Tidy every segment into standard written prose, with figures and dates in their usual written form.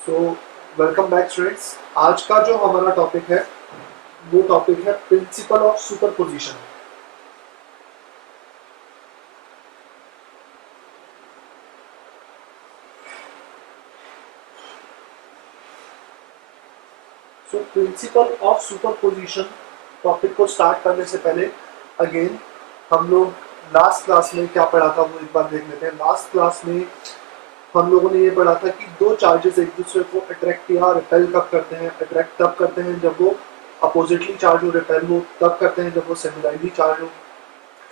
So welcome back students. आज का जो हमारा टॉपिक है वो टॉपिक है principal of superposition. So principal of superposition topic को स्टार्ट करने से पहले अगेन हम लोग लास्ट क्लास में क्या पढ़ा था वो एक बार देख लेते हैं। लास्ट क्लास में हम लोगों ने ये पढ़ा था कि दो चार्जेस एक दूसरे को अट्रैक्ट या रिपेल कब करते हैं। अट्रैक्ट तब करते हैं जब वो अपोजिटली चार्ज हो, रिपेल हो तब करते हैं जब वो सिमिलरली चार्ज हो।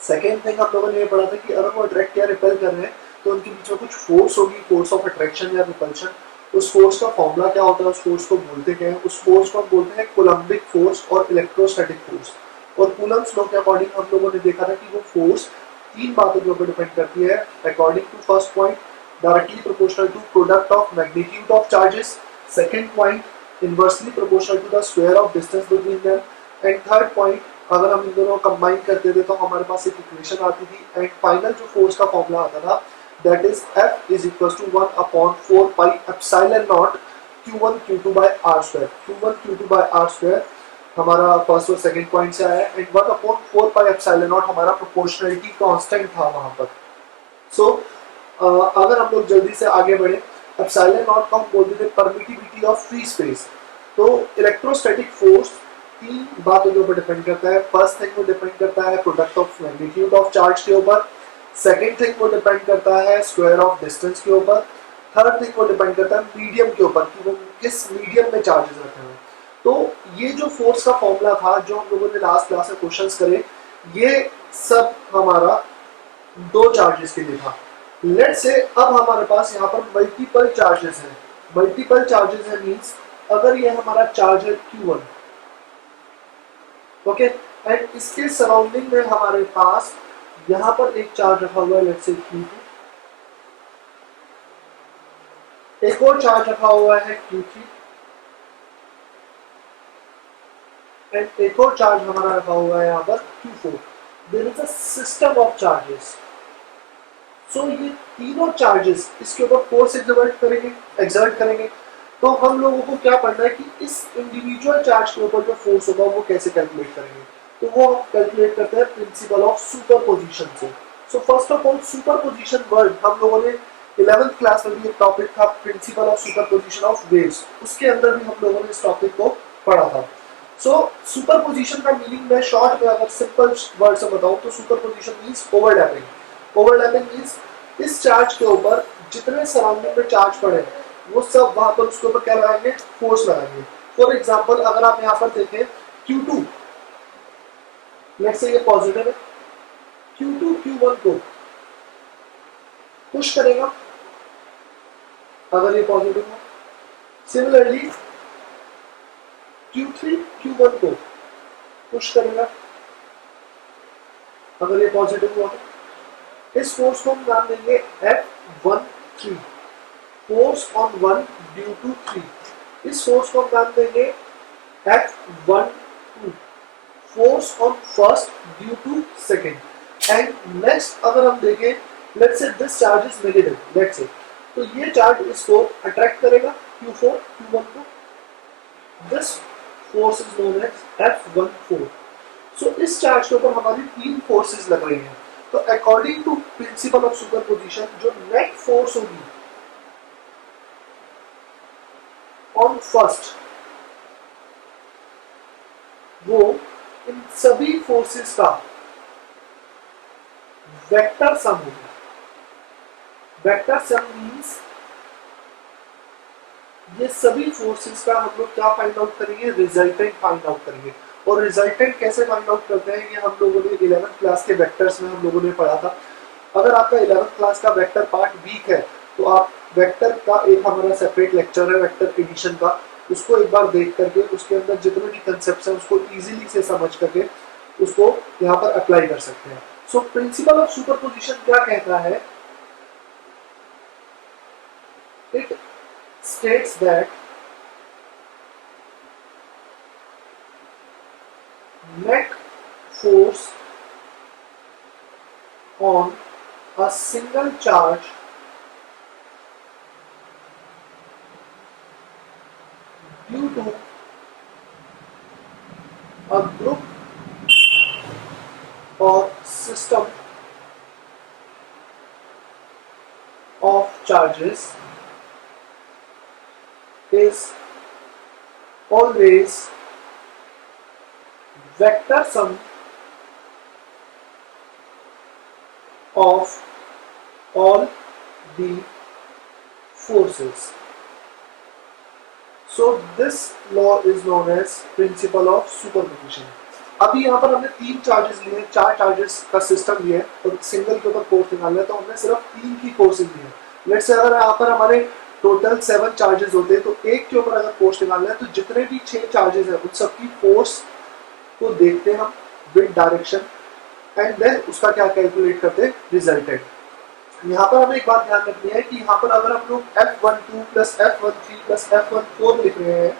सेकेंड थिंग हम लोगों ने ये पढ़ा था कि अगर वो अट्रैक्ट या रिपेल कर रहे हैं तो उनके बीच में कुछ फोर्स होगी, फोर्स ऑफ अट्रैक्शन या रिपल्शन। उस फोर्स का फॉर्मूला क्या होता है, उस फोर्स को बोलते क्या है, उस फोर्स को हम बोलते हैं कोलम्बिक फोर्स और इलेक्ट्रोस्टैटिक फोर्स। और कूलम्ब्स लॉ के अकॉर्डिंग हम लोगों ने देखा था कि वो फोर्स तीन बातों के ऊपर डिपेंड करती है। According to first point, directly proportional to product of magnitude of charges. Second point, inversely proportional to the square of distance between them. And third point, अगर हम इन दोनों कंबाइन करते थे तो हमारे पास एक इक्वेशन आती थी। एंड फाइनल जो फोर्स का फॉर्मूला आता था that is F is equal to 1/4 pi epsilon naught Q1 Q2 by R square. Q1 Q2 by R square हमारा फर्स्ट और सेकंड पॉइंट से आया। एंड 1/4 पाई एप्सिलॉन नॉट हमारा प्रोपोर्शनलिटी कांस्टेंट था वहां पर। सो अगर हम लोग जल्दी से आगे बढ़े, एप्सिलॉन नॉट को हम बोलते थे परमिटिविटी ऑफ फ्री स्पेस। तो इलेक्ट्रोस्टैटिक फोर्स तीन बातों के ऊपर डिपेंड करता है। फर्स्ट थिंग वो डिपेंड करता है product of magnitude of charge के ऊपर। सेकंड थिंग वो डिपेंड करता है स्क्वायर ऑफ डिस्टेंस के ऊपर। थर्ड थिंग वो डिपेंड करता है मीडियम के ऊपर कि वो किस मीडियम में चार्जेस रखे हुए हैं। तो ये जो फोर्स का फॉर्मूला था जो हम लोगों ने लास्ट क्लास में क्वेश्चंस करे, ये सब हमारा दो चार्जेस के लिए था। लेट्स से अब हमारे पास यहाँ पर मल्टीपल चार्जेस हैं। मल्टीपल चार्जेस है मींस अगर ये हमारा चार्ज है Q1, ओके, एंड इसके सराउंडिंग में हमारे पास यहाँ पर एक चार्ज रखा हुआ है लेट्स से Q2, एक और चार्ज रखा हुआ है Q3 एंड एक और चार्ज हमारा रखा हुआ है यहाँ पर Q4। There is a system of charges. So ये तीनों चार्जेस इसके ऊपर फोर्स एग्जर्ट करेंगे। तो हम लोगों को क्या पढ़ना है कि इस इंडिविजुअल चार्ज के ऊपर जो फोर्स होगा वो कैसे कैलकुलेट करेंगे। तो वो हम कैलकुलेट करते हैं प्रिंसिपल ऑफ सुपरपोजिशन से। सो first of all superposition word हम लोगों ने 11th क्लास में भी एक टॉपिक था principal of superposition of waves, उसके अंदर भी हम लोगों ने इस टॉपिक को पढ़ा था। सो सुपरपोजिशन का मीनिंग मैं शॉर्ट में अगर सिंपल वर्ड से बताऊं तो superposition means overlapping. Overlapping means इस चार्ज के ऊपर जितने सराउंडिंग में चार्ज पड़े वो सब वहां पर उसके ऊपर क्या लगाएंगे, फोर्स लगाएंगे। फॉर एग्जांपल अगर आप यहाँ पर देखें Q2, लेट्स से ये पॉजिटिव है, Q2 Q1 को पुश करेगा अगर ये पॉजिटिव हो। सिमिलरली Q3 Q1 को पुश करेगा अगर ये पॉजिटिव हुआ। इस फोर्स को हम नाम देंगे F13, force on one due to three. इस फोर्स को हम नाम देंगे F12, force on first due to second. And next अगर हम देखें let's say this charge is negative, let's say, तो ये चार्ज इसको अट्रैक्ट करेगा Q4 Q1 को। This force is known as F14। So इस चार्ज के ऊपर हमारी तीन फोर्सेस लग रही हैं। तो according to principle of superposition जो नेट फोर्स होगी ऑन फर्स्ट वो इन सभी फोर्सेस का वेक्टर सम होगी। वेक्टर सम मींस ये सभी फोर्सेस का हम लोग क्या फाइंड आउट करेंगे, रिजल्टेंट फाइंड आउट करेंगे। और रिजल्टेंट कैसे फाइंड आउट करते हैं ये हम लोगों ने 11th क्लास के वेक्टर्स में हम लोगों ने पढ़ा था। अगर आपका 11th क्लास का वेक्टर पार्ट वीक है तो आप वेक्टर का एक हमारा सेपरेट लेक्चर है वेक्टर एडिशन का, उसको एक बार देख करके उसके अंदर जितने भी कंसेप्ट हैं उसको इजीली से समझ करके उसको यहाँ पर अप्लाई कर सकते हैं। सो प्रिंसिपल ऑफ सुपरपोजिशन क्या कहता है, it states that net force on a single charge due to a group or system of charges is always vector sum of all the forces. So this law is known as principle of superposition. अभी यहाँ पर हमने तीन charges लिए, चार charges का system लिया है और सिंगल के ऊपर फोर्स निकालना है, तो हमने सिर्फ तीन की फोर्सेज ली है। लेट्स से अगर यहाँ पर हमारे टोटल 7 चार्जेस होते हैं तो एक के ऊपर अगर फोर्स निकालना है तो जितने भी 6 चार्जेस हैं उन सबकी फोर्स को देखते हैं हम विद डायरेक्शन एंड देन उसका क्या कैलकुलेट करते हैं रिजल्टेंट। यहाँ पर हमें एक बात ध्यान रखनी है कि यहाँ पर अगर हम लोग F12 plus F13 plus F14 लिख रहे हैं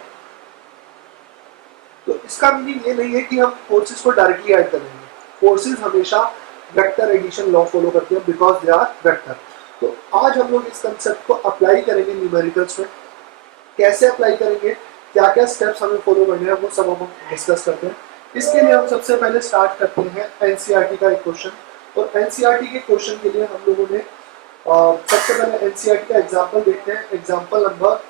तो इसका मीनिंग ये नहीं है कि हम फोर्सेस को डायरेक्टली ऐड करेंगे। फोर्सेस हमेशा वेक्टर एडिशन लॉ फॉलो करती है बिकॉज दे आर वेक्टर। तो आज हम लोग इस कंसेप्ट को अप्लाई करेंगे न्यूमेरिकल्स में। कैसे अप्लाई करेंगे, क्या क्या स्टेप्स हमें फॉलो करने हैं, वो सब हम डिस्कस करते हैं। इसके लिए हम सबसे पहले स्टार्ट करते हैं एनसीईआरटी का एक क्वेश्चन, और एनसीईआरटी के क्वेश्चन के लिए हम लोगों ने सबसे पहले एनसीईआरटी का एग्जांपल देखते हैं। Example number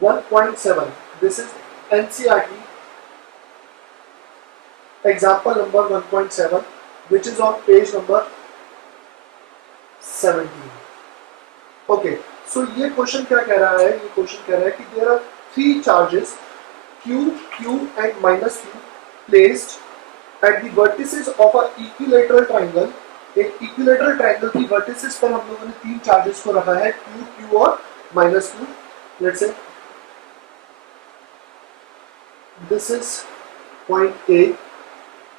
1.7, this is NCERT example number 1.7 which is on page number 17. Okay, so ये क्वेश्चन क्या कह रहा है, ये क्वेश्चन कह रहा है कि there are 3 charges Q, Q and minus Q placed at the vertices of a equilateral triangle। एक इक्विलेटरल ट्रायंगल की वर्टिसेस पर हम लोगों ने 3 चार्जेस को रखा है, Q, Q और minus Q। Let's say this is point A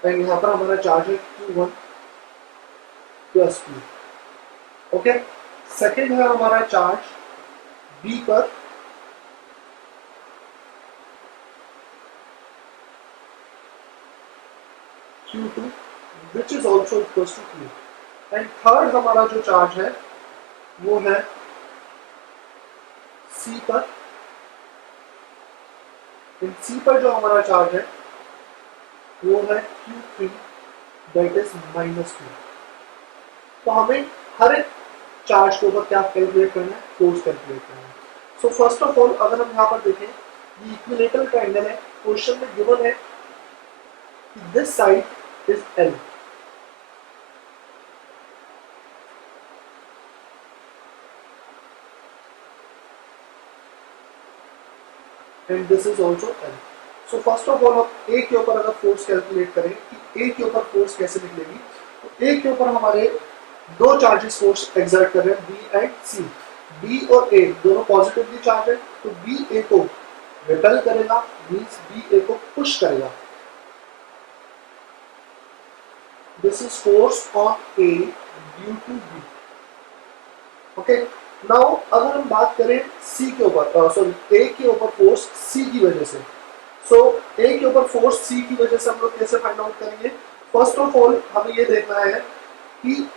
and यहाँ पर हमारा चार्ज है Q1 plus Q। Okay, second है हमारा चार्ज B पर Q2 which is also equals to Q, and third हमारा जो चार्ज है वो है C पर। इन C पर जो हमारा चार्ज है वो है Q3 that is minus Q। तो हमें हर एक चार्ज के ऊपर क्या कैलकुलेट करना है, फोर्स कैलकुलेट करना है। सो फर्स्ट ऑफ ऑल अगर हम यहाँ पर देखें ये इक्विलेटरल ट्रायंगल है, क्वेश्चन में गिवन है कि this side is L and this is also L। So first of all हम ए के ऊपर अगर फोर्स कैलकुलेट करें कि ए के ऊपर फोर्स कैसे निकलेगी, तो ए के ऊपर हमारे दो चार्जेस फोर्स एक्सर्ट कर रहे हैं बी एंड सी। बी और ए दोनों पॉजिटिवली चार्ज है, तो बी ए को रिपेल करेगा, मींस बी ए को पुश करेगा। This is force on A due to B. Okay, now अगर हम बात करें सी के ऊपर, सॉरी ए के ऊपर फोर्स सी की वजह से, सो ए के ऊपर फोर्स सी की वजह से हम लोग कैसे फाइंड आउट करेंगे। फर्स्ट ऑफ ऑल हमें ये देखना है कि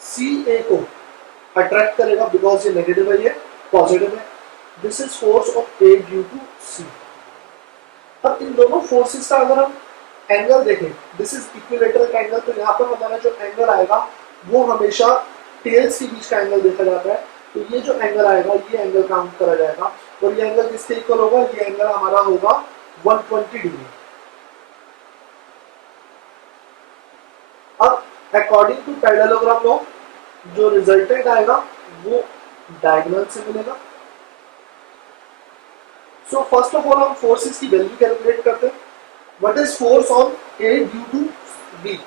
सी ए को अट्रैक्ट करेगा बिकॉज ये नेगेटिव है, ये पॉजिटिव है। This is force of A due to C. अब इन दोनों फोर्सेस का अगर हम एंगल देखें, दिस इज इक्विलेटरल एंगल, तो यहाँ पर हमारा जो एंगल आएगा वो हमेशा टेल्स के बीच का एंगल देखा जाता है। तो ये जो एंगल आएगा ये एंगल काउंट करा जाएगा, और ये एंगल किसके इक्वल होगा, ये एंगल हमारा होगा 120 डिग्री। अब अकॉर्डिंग टू पैरेललोग्राम लॉ जो रिजल्टेंट आएगा वो डायगोनल से मिलेगा। सो फर्स्ट ऑफ ऑल हम फोर्सेस की वैल्यू कैलकुलेट करते हैं। What is force on A due to B,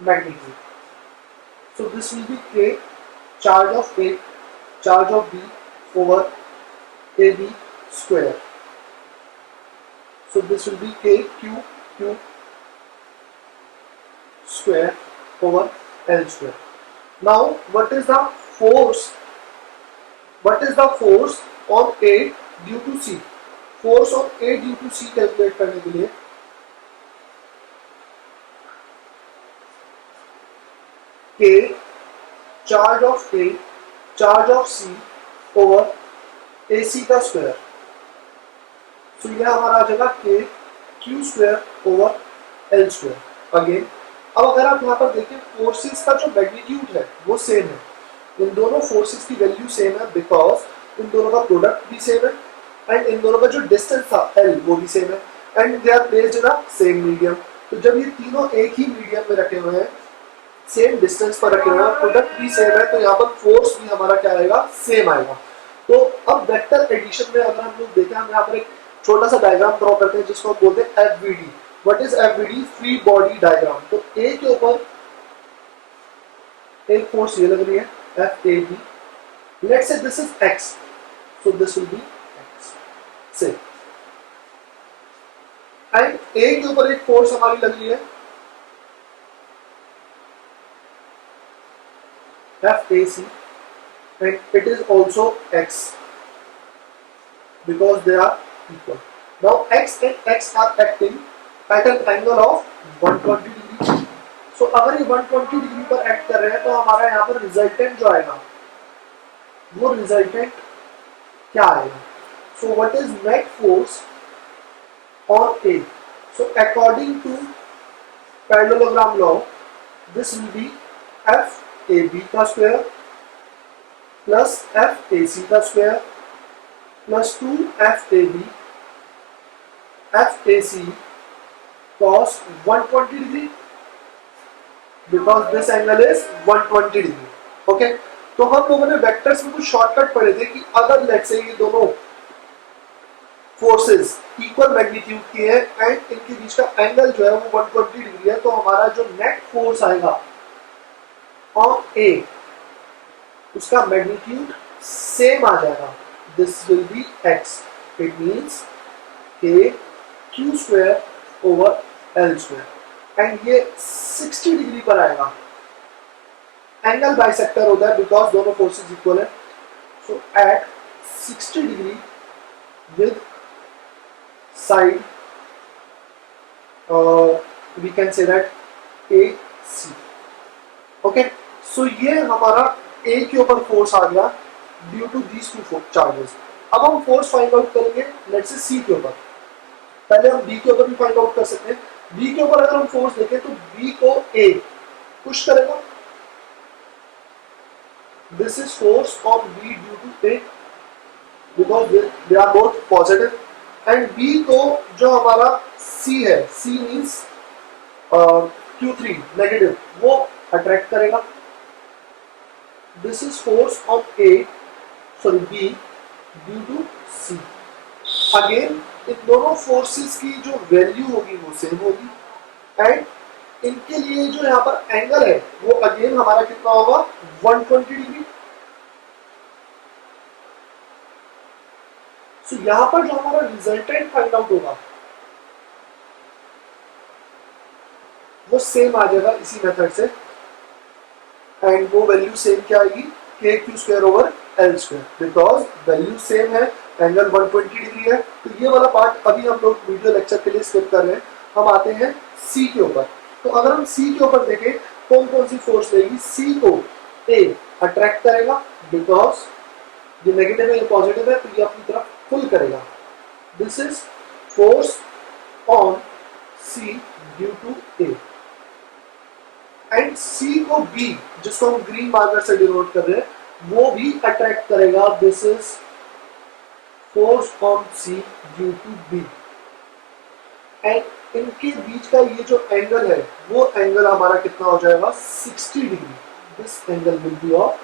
magnitude. So this will be K, charge of A, charge of B over AB square. So this will be K Q Q square over L square. Now what is the force? What is the force on A due to C? Force on A due to C calculate करने के लिए K charge of A charge of C over AC का square. तो यह हमारा आ जाएगा K Q square over L square. Again अब अगर आप यहाँ पर देखें फोर्सेस का जो मैग्नीट्यूड है वो सेम है, इन दोनों फोर्सेस की वैल्यू सेम है बिकॉज इन दोनों का प्रोडक्ट भी सेम है एंड इन दोनों का जो डिस्टेंस था L वो भी सेम है and they are placed in a same medium. तो जब ये तीनों एक ही मीडियम में रखे हुए हैं, सेम डिस्टेंस पर रखे हुए हैं, प्रोडक्ट भी सेम है, तो यहाँ पर फोर्स भी हमारा क्या आएगा, सेम आएगा। तो अब वेक्टर एडिशन में अगर हम लोग देखें, हम यहाँ पर एक छोटा सा डायग्राम ड्रॉ करते हैं जिसको हम बोलते हैं FVD। What is FVD? Free body diagram. तो A के ऊपर एक फोर्स ये लग रही है FAB, let's say this is X, so this will B X से, एंड A के ऊपर एक फोर्स हमारी लग रही है FAC, and it is also X because they are equal. Now X and X are acting at an angle of 120 degree. So अगर ये 120 डिग्री पर एक्ट कर रहे हैं तो हमारा यहाँ पर रिजल्टेंट जो आएगा वो रिजल्टेंट क्या आएगा? So what is net force on A? So according to parallelogram law, this will be FAB का स्क्वायर प्लस FAC का square plus 2FAB FAC cos 120 degree because this angle is 120 degree. Okay, तो हम लोगों ने vectors में कुछ shortcut पढ़े थे कि अगर लेट्स से ये दोनों फोर्सेस इक्वल मैग्नीट्यूड की है एंड इनके बीच का एंगल जो है वो 120 डिग्री है, तो हमारा जो नेट फोर्स आएगा ऑन A उसका मैग्नीट्यूड सेम आ जाएगा, this will B X। It means K Q square over L square, and ये 60 डिग्री पर आएगा। एंगल बाइसेक्टर होता है बिकॉज दोनों फोर्सेस इक्वल है, so at 60 degree with side we can say that AC। Okay, so ये हमारा A के ऊपर फोर्स आ गया due to these two charges. अब हम फोर्स फाइंड आउट करेंगे लेट्स से C के ऊपर। पहले हम B के ऊपर भी फाइंड आउट कर सकते हैं। B के ऊपर अगर हम फोर्स देखें तो B को A पुश करेगा, this is force on B due to A because they are both positive, and B को जो हमारा C है, C मींस Q3 नेगेटिव, वो अट्रैक्ट करेगा, this is force on B due to C। Again इन दोनों forces की जो वैल्यू होगी वो सेम होगी एंड इनके लिए जो यहाँ पर एंगल है वो अगेन हमारा कितना होगा, 120 डिग्री। सो यहाँ पर जो हमारा रिजल्टेंट फाइंड आउट होगा वो सेम आ जाएगा इसी मेथड से, एंड वो वैल्यू सेम क्या आएगी, K Q square over L square, because value same है, एंगल 120 डिग्री है। तो ये वाला पार्ट अभी हम लोग वीडियो लेक्चर के लिए स्किप कर रहे हैं, हम आते हैं C के ऊपर। तो अगर हम C के ऊपर देखें कौन कौन सी फोर्स लेगी, C को A अट्रैक्ट करेगा बिकॉज ये नेगेटिव है ये पॉजिटिव है, तो ये अपनी तरफ पुल करेगा, this is force on C due to A, and C को B जिसको हम ग्रीन मार्कर से डिनोट कर रहे हैं वो भी अट्रैक्ट करेगा, this is force on C due to B, and इनके बीच का ये जो एंगल है वो एंगल हमारा कितना हो जाएगा, 60 degree, this angle will be of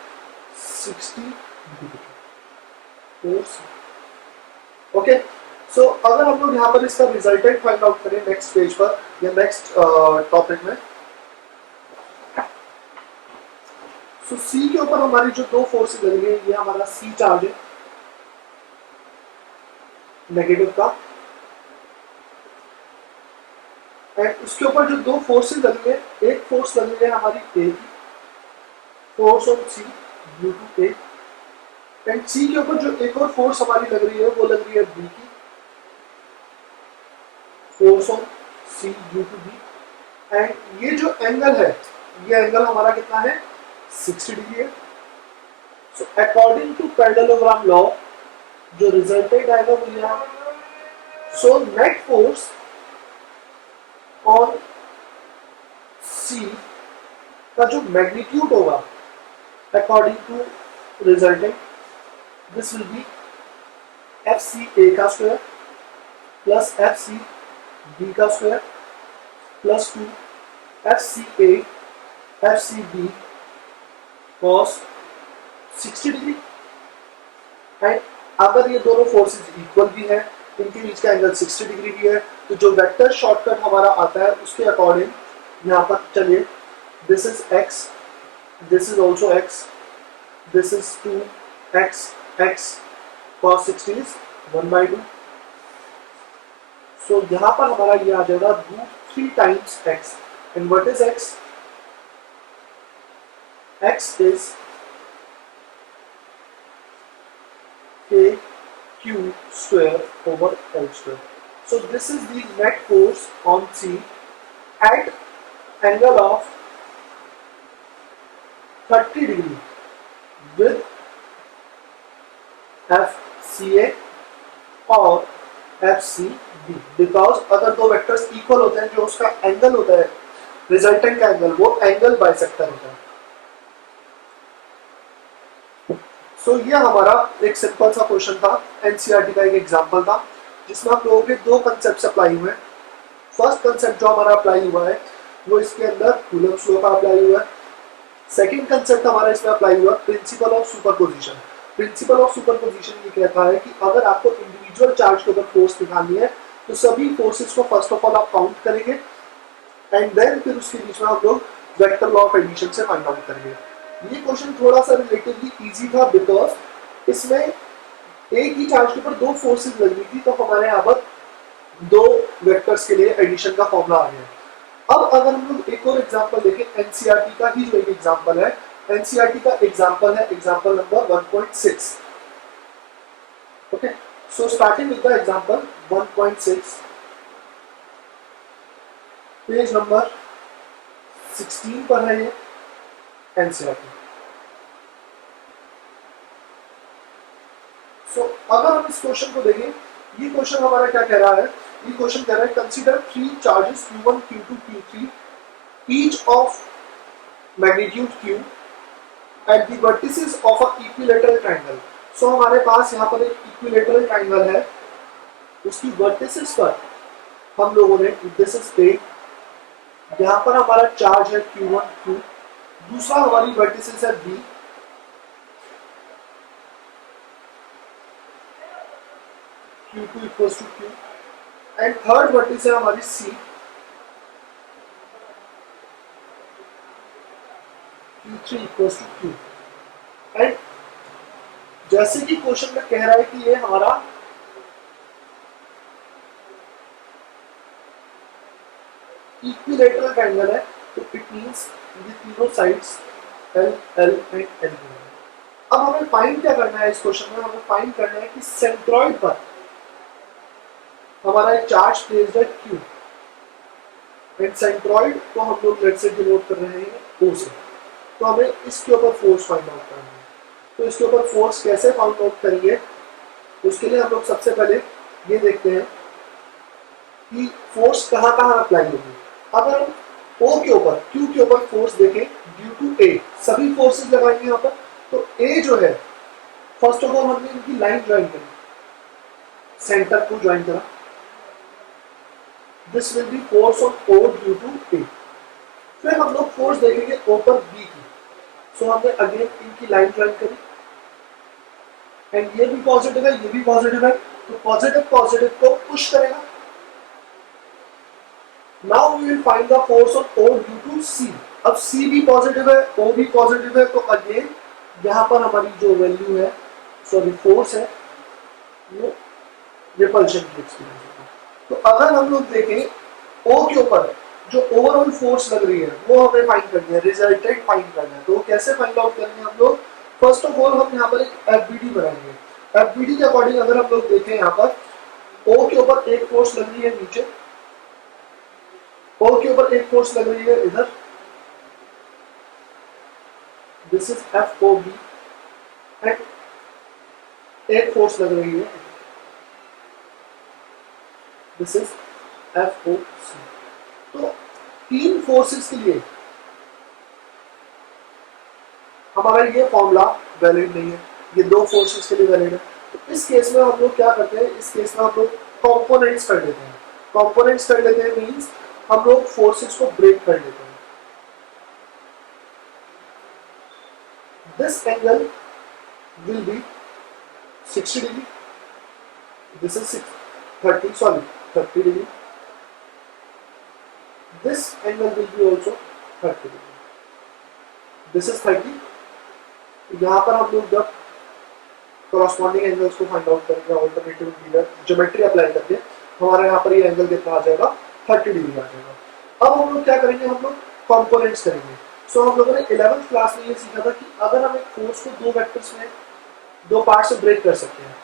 60 degree force. Okay, so अगर हम लोग यहाँ पर इसका रिजल्टेंट फाइंड आउट करें नेक्स्ट पेज पर या नेक्स्ट टॉपिक में, सो C के ऊपर हमारी जो दो फोर्सेस लग रही है, ये हमारा C चार्ज है नेगेटिव का, एंड उसके ऊपर जो दो फोर्सेस लगी है, एक फोर्स लगी है हमारी A की, force on C due to A, and C के ऊपर जो एक और फोर्स हमारी लग रही है वो लग रही है B की, force on C due to B, and ये जो एंगल है ये एंगल हमारा कितना है 60 डिग्री है। So according to parallelogram law जो रिजल्टेंट आएगा वो यहाँ, so net force on C का जो मैग्नीट्यूड होगा according to resultant, this will be F C A का square plus F C B का square plus 2 F C A F C B cos 60 degree. And अगर ये दोनों forces equal भी है, इनके बीच का एंगल 60 डिग्री भी है, तो जो वेक्टर शॉर्टकट हमारा आता है उसके अकॉर्डिंग यहाँ पर चलिए, this is x, this is also x, this is 2x, x cos 60 is 1/2। सो यहाँ पर हमारा ये आ जाएगा √3 times x, and what is x? x is kq square over l square. So this is the net force on C at angle of 30 degree with FCA और FCB, because अगर दो vectors equal होते हैं जो उसका angle होता है resultant का एंगल, वो एंगल बाइसेक्टर होता है। सो ये हमारा एक सिंपल सा क्वेश्चन था, एनसीईआरटी का एक एग्जांपल था जिसमें हम लोगों के दो कंसेप्ट अप्लाई हुए हैं। फर्स्ट कंसेप्ट जो हमारा अप्लाई हुआ है वो इसके अंदर कूलम्ब्स लॉ का अप्लाई हुआ है। सेकंड कंसेप्ट हमारा इसमें अप्लाई हुआ principal of superposition. Principal of superposition ये कहता है कि अगर आपको इंडिविजुअल चार्ज के ऊपर फोर्स निकालनी है तो सभी फोर्सेस को फर्स्ट ऑफ ऑल आप काउंट करेंगे एंड देन फिर उसके बीच में हम लोग वेक्टर लॉ ऑफ एडिशन से फाइंड आउट करेंगे। ये क्वेश्चन थोड़ा सा रिलेटिवली इजी था बिकॉज इसमें एक ही चार्ज के ऊपर दो फोर्सेस लग रही थी, तो हमारे यहाँ पर दो वेक्टर्स के लिए एडिशन का फॉर्मूला आ गया। अब अगर हम लोग एक और एग्जांपल देखें, एनसीईआरटी का ही जो एक एग्जांपल है, एनसीईआरटी का एग्जांपल है example number 1.6। Okay, so starting with the example 1.6, page number 16 पर है ये एनसीईआरटी। सो अगर हम इस क्वेश्चन को देखें, ये क्वेश्चन हमारा क्या कह रहा है, ये क्वेश्चन कह रहा है consider 3 charges Q1, Q2, Q3 each of magnitude Q at the vertices of a equilateral triangle। सो हमारे पास यहाँ पर एक इक्विलेटरल ट्राइंगल है, उसकी वर्टिसेस पर हम लोगों ने दिस इज पे, यहाँ पर हमारा चार्ज है Q1, Q, दूसरा हमारी वर्टिसेस है B, Q2 equals to Q, and third vertex है हमारी C, Q3 equals to Q। And जैसे कि क्वेश्चन में कह रहा है कि ये हमारा इक्विलेटरल ट्रायंगल है, तो इट मींस ये तीनों sides L, L and L। अब हमें फाइंड क्या करना है इस क्वेश्चन में, हमें फाइंड करना है कि सेंट्रॉइड पर हमारा एक चार्ज प्लेस्ड है Q, एंड सेंट्रॉइड को हम लोग लेट से डिनोट कर रहे हैं O से, तो हमें इसके ऊपर फोर्स फाइंड आउट करना है। तो इसके ऊपर फोर्स कैसे फाइंड आउट करेंगे, उसके लिए हम लोग सबसे पहले ये देखते हैं कि फोर्स कहाँ कहाँ अप्लाई होगी। अगर हम O के ऊपर, Q के ऊपर फोर्स देखें ड्यू टू A, सभी फोर्सेस लगाएंगे यहाँ पर, तो A जो है फर्स्ट ऑफ ऑल हमने इनकी लाइन ज्वाइन करी, सेंटर को ज्वाइन करा, this will be force on O due to A। फिर हम लोग फोर्स देखेंगे O पर B की, सो हमने अगेन इनकी लाइन ज्वाइन करी, एंड ये भी पॉजिटिव है, ये भी पॉजिटिव है, तो पॉजिटिव पॉजिटिव को पुश करेगा। Now we will find the force on O due to C। अब C भी पॉजिटिव है, O भी पॉजिटिव है, तो अगेन यहाँ पर हमारी जो वैल्यू है, सॉरी फोर्स है, वो रिपल्शन की एक्सपीरियंस होगा। तो अगर हम लोग देखें O के ऊपर जो ओवरऑल फोर्स लग रही है वो हमें फाइंड करनी है, रिजल्टेंट फाइंड करना है। तो कैसे फाइंड आउट करेंगे हम लोग, फर्स्ट ऑफ ऑल हम यहाँ पर एक एफबीडी बनाएंगे। एफबीडी के अकॉर्डिंग अगर हम लोग देखें, यहाँ पर O के ऊपर एक फोर्स लग रही है नीचे, O के ऊपर एक फोर्स लग रही है इधर, this is F O B and एक फोर्स लग रही है, this is F O C. तो तीन फोर्सेस के लिए हमारा ये फॉर्मूला वैलिड नहीं है, ये दो फोर्सेस के लिए वैलिड है। तो इस केस में हम लोग क्या करते हैं, इस केस में हम लोग कॉम्पोनेंट्स कर लेते हैं। कॉम्पोनेंट्स कर लेते हैं मीन्स हम लोग फोर्सेस को ब्रेक कर लेते हैं। This angle will B 60 degree, this is 30 degree, this angle will B also 30 degree, this is 30। यहाँ पर हम लोग जब कॉरस्पॉन्डिंग एंगल्स को फाइंड आउट करेंगे ऑल्टरनेटिव इंटीरियर ज्योमेट्री अप्लाई करके, हमारे यहाँ पर ये एंगल कितना आ जाएगा, 30 डिग्री आ जाएगा। अब हम लोग क्या करेंगे, हम लोग कंपोनेंट्स करेंगे। सो हम लोगों ने 11th क्लास में ये सीखा था कि अगर हम एक फोर्स को दो वेक्टर्स में, दो पार्ट में ब्रेक कर सकते हैं।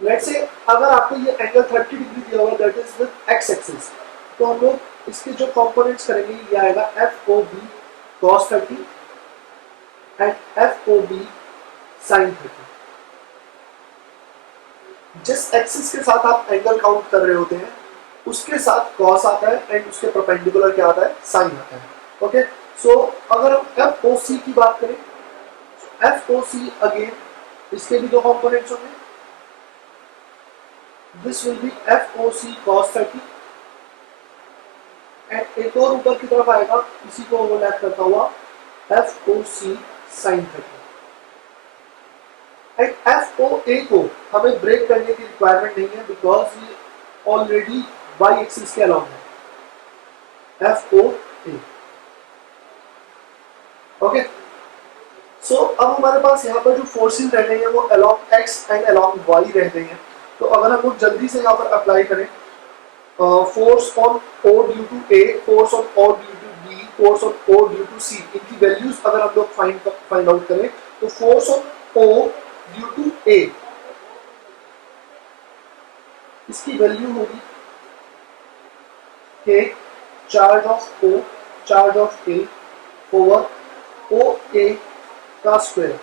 लेट्स से अगर आपको ये एंगल 30 डिग्री दिया हुआ that is with x axis, तो हम लोग इसके जो कंपोनेंट्स करेंगे ये आएगा F O B cos 30 and F O B sin 30। जिस एक्सिस के साथ आप एंगल काउंट कर रहे होते हैं उसके साथ cos आता है एंड उसके परपेंडिकुलर क्या आता है, sin आता है। ओके, सो अगर हम एफ ओ सी की बात करें, एफ ओ सी अगेन इसके भी दो कंपोनेंट्स होंगे, this will be F O C cos 30 and एक और ऊपर की तरफ आएगा इसी को ओवरलैप करता हुआ F O C sin 30। And F O A को हमें ब्रेक करने की रिक्वायरमेंट नहीं है बिकॉज ये ऑलरेडी बाई एक्सिस के अलाउंग है, एफ ओ ए। ओके, सो अब हमारे पास यहाँ पर जो फोर्सेस रह रहे हैं वो along x and along y रह रहे हैं। तो अगर हम लोग जल्दी से यहाँ पर अप्लाई करें, force on O due to A, force on O due to B, force on O due to C, इनकी वैल्यूज अगर हम लोग फाइंड आउट करें तो force on O due to A, इसकी वैल्यू होगी K charge of O, charge of A over O A का square.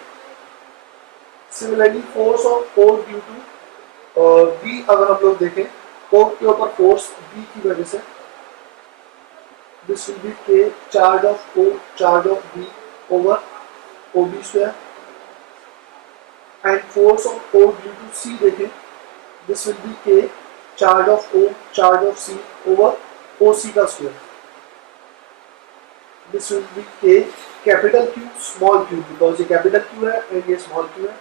Similarly force of O due to B अगर हम लोग देखें, ओ के ऊपर फोर्स बी की वजह से, this will be K charge of O, charge of B over O B square. And force of O due to C देखें, this will be K charge of O, charge of C over O C का square. This will be K capital Q small Q, because ये capital Q है and ये small Q है।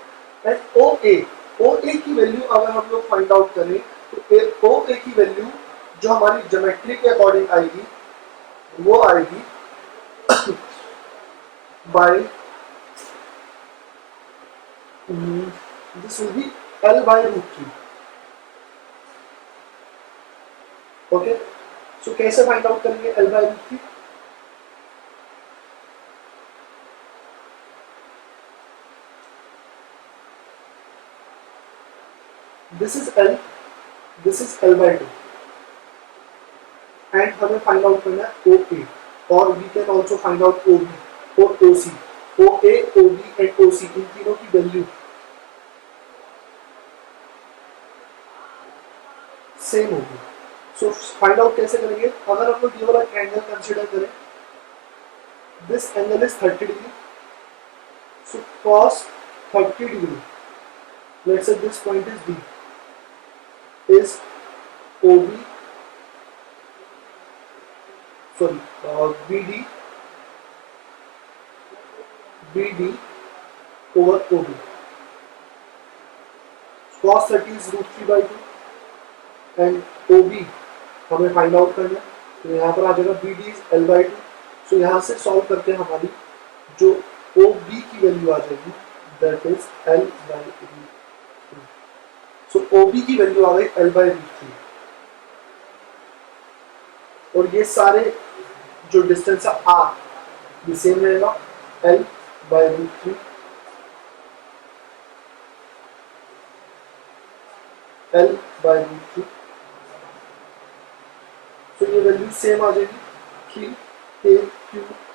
And O A की value अगर हम लोग find out करें तो ओ ए की वैल्यू जो हमारी ज्योमेट्री के अकॉर्डिंग आएगी वो आएगी by this will be L by root 3। Okay, so कैसे फाइंड आउट करेंगे L by root 3? This is L, this is L by 2 and हमें फाइंड आउट करना है ओ ए, और we can also find out O B और O C. O A, O B and ओ सी, इन तीनों की value same होगी। So find out कैसे करेंगे, अगर हम लोग ये वाला एंगल कंसीडर करें, this angle is 30 degree, so cos 30 degree, let's say this point is B, is OB, sorry, BD over OB. Cos 30 is root 3 by 2 and OB हमें फाइंड आउट करना है, तो यहाँ पर आ जाएगा BD is L by 2। सो यहाँ से solve करके हमारी जो OB की वैल्यू आ जाएगी that is L by root 3। So OB की वैल्यू आ गई L by root 3, और ये सारे जो डिस्टेंस है R ये सेम रहेगा L by root 3, L by root 3। तो ये वैल्यू सेम आ जाएगी 3 K Q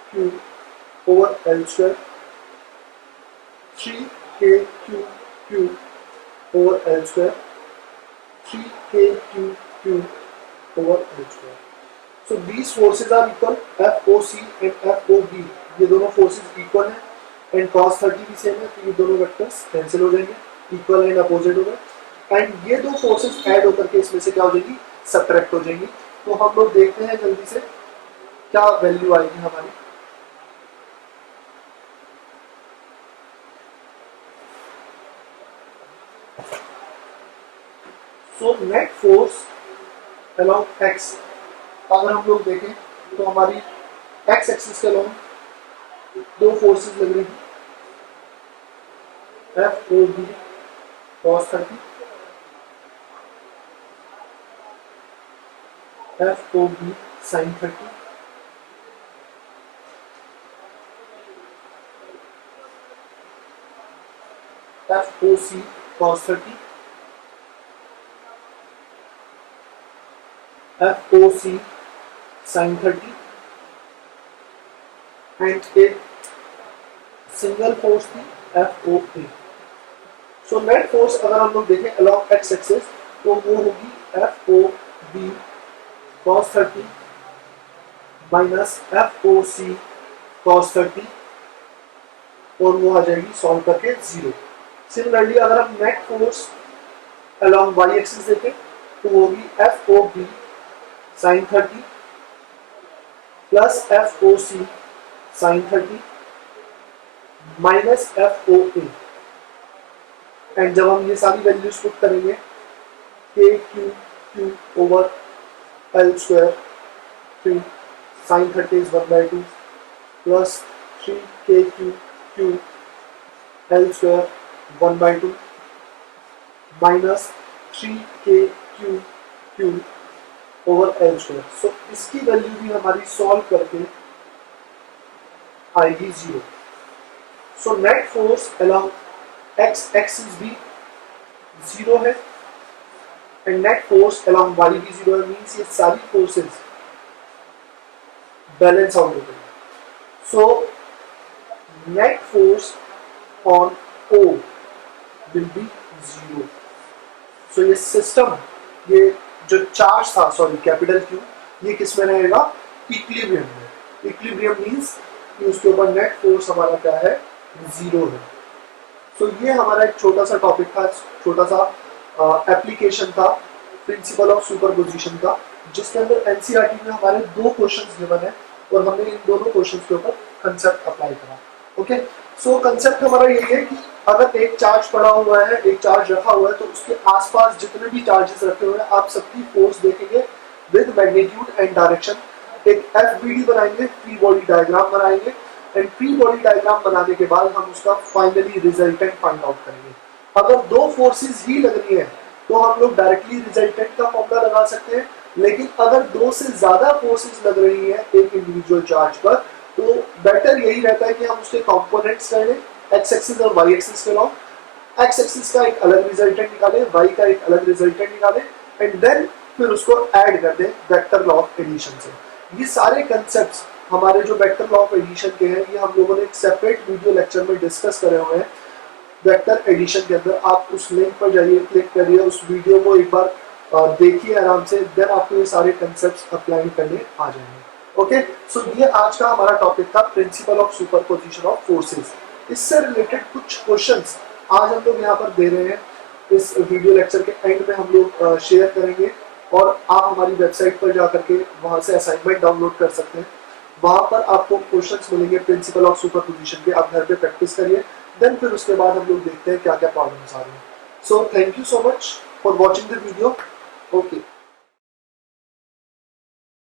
Q over L square 3KQQ over L square, 3KQQ over L square. So these forces are equal, FOC and FOB ये दोनों forces equal हैं and cos 30 भी same है, तो ये दोनों वेक्टर्स कैंसिल हो जाएंगे, इक्वल एंड अपोजिट हो गए एंड ये दो फोर्सेस ऐड होकर के इसमें से क्या हो जाएगी, सब्ट्रैक्ट हो जाएंगी। तो हम लोग देखते हैं जल्दी से क्या वैल्यू आएगी हमारी। सो नेट फोर्स अलोंग एक्स, अगर हम लोग देखें तो हमारी एक्स एक्सिस के अलोंग दो फोर्सेस लग रही हैं, FOB cos 30, FOB sin 30, FOC cos 30, FOC sin 30 and एक सिंगल फोर्स थी FOA। सो नेट फोर्स अगर हम लोग देखें अलॉन्ग एक्स एक्सिस तो वो होगी FOB cos 30 minus FOC cos 30 और वो आ जाएगी सॉल्व करके 0। सिमिलरली अगर हम net force along Y axis देखें तो वो होगी FOB sin 30 plus FOC sin 30 minus FOA and जब हम ये सारी वैल्यूज पुट करेंगे KQQ over L square 3 sin 30 is 1/2 plus 3KQQ L square 1/2 minus 3KQQ over L square. So इसकी वैल्यू भी हमारी सॉल्व करके आएगी 0। So net force along X axis भी 0 है and net force along Y भी 0 है, मींस ये सारी फोर्सेस बैलेंस आउट हो गई। सो net force on O will be 0। सो ये सिस्टम, ये जो चार्ज था, सॉरी कैपिटल Q, ये किस में रहेगा, इक्विलिब्रियम में। इक्विलिब्रियम मींस कि उसके ऊपर नेट फोर्स हमारा क्या है, 0 है। तो ये हमारा एक छोटा सा टॉपिक था, छोटा सा एप्लीकेशन था प्रिंसिपल ऑफ सुपरपोजिशन का, जिसके अंदर एनसीईआरटी में हमारे 2 क्वेश्चंस गिवन है और हमने इन दोनों क्वेश्चंस के ऊपर कंसेप्ट अप्लाई करा। ओके, सो कंसेप्ट हमारा यही है कि अगर एक चार्ज पड़ा हुआ है, एक चार्ज रखा हुआ है, तो उसके आसपास जितने भी चार्जेस रखे हुए हैं आप सबकी फोर्स देखेंगे विद मैग्नीट्यूड एंड डायरेक्शन। एक FBD बनाएंगे, फ्री बॉडी डायग्राम बनाएंगे एंड फ्री बॉडी डायग्राम बनाने के बाद हम उसका फाइनली रिजल्टेंट फाइंड आउट करेंगे। अगर 2 फोर्सेस ही लग रही है तो हम लोग डायरेक्टली रिजल्टेंट का फॉर्मूला लगा सकते हैं, लेकिन अगर 2 से ज्यादा फोर्सेस लग रही है एक इंडिविजुअल चार्ज पर, तो बेटर यही रहता है कि हम उसके कंपोनेंट्स करें एक्स एक्सिस और वाई एक्सिस के अलॉन्ग। एक्स एक्सिस का एक अलग रिजल्टेंट निकालें, वाई का एक अलग रिजल्टेंट निकालें एंड देन फिर उसको ऐड कर दें वेक्टर लॉ ऑफ एडिशन से। ये सारे कंसेप्ट्स हमारे जो वेक्टर लॉ ऑफ एडिशन के हैं, ये हम लोगों ने एक सेपरेट वीडियो लेक्चर में डिस्कस करे हुए हैं वेक्टर एडिशन के अंदर। आप उस लिंक पर जाइए, क्लिक करिए, उस वीडियो को एक बार देखिए आराम से, देन आपको ये सारे कंसेप्ट्स अप्लाई करने आ जाएंगे। ओके, सो ये आज का हमारा टॉपिक था principal of superposition of forces. इससे रिलेटेड कुछ क्वेश्चंस आज हम लोग यहाँ पर दे रहे हैं, इस वीडियो लेक्चर के एंड में हम लोग शेयर करेंगे और आप हमारी वेबसाइट पर जाकर के वहाँ से असाइनमेंट डाउनलोड कर सकते हैं। वहाँ पर आपको क्वेश्चंस मिलेंगे प्रिंसिपल ऑफ सुपरपोजिशन के, आप घर पे प्रैक्टिस करिए, देन फिर उसके बाद हम लोग देखते हैं क्या क्या प्रॉब्लम्स आ रही हैं। So thank you so much for watching the video. Okay.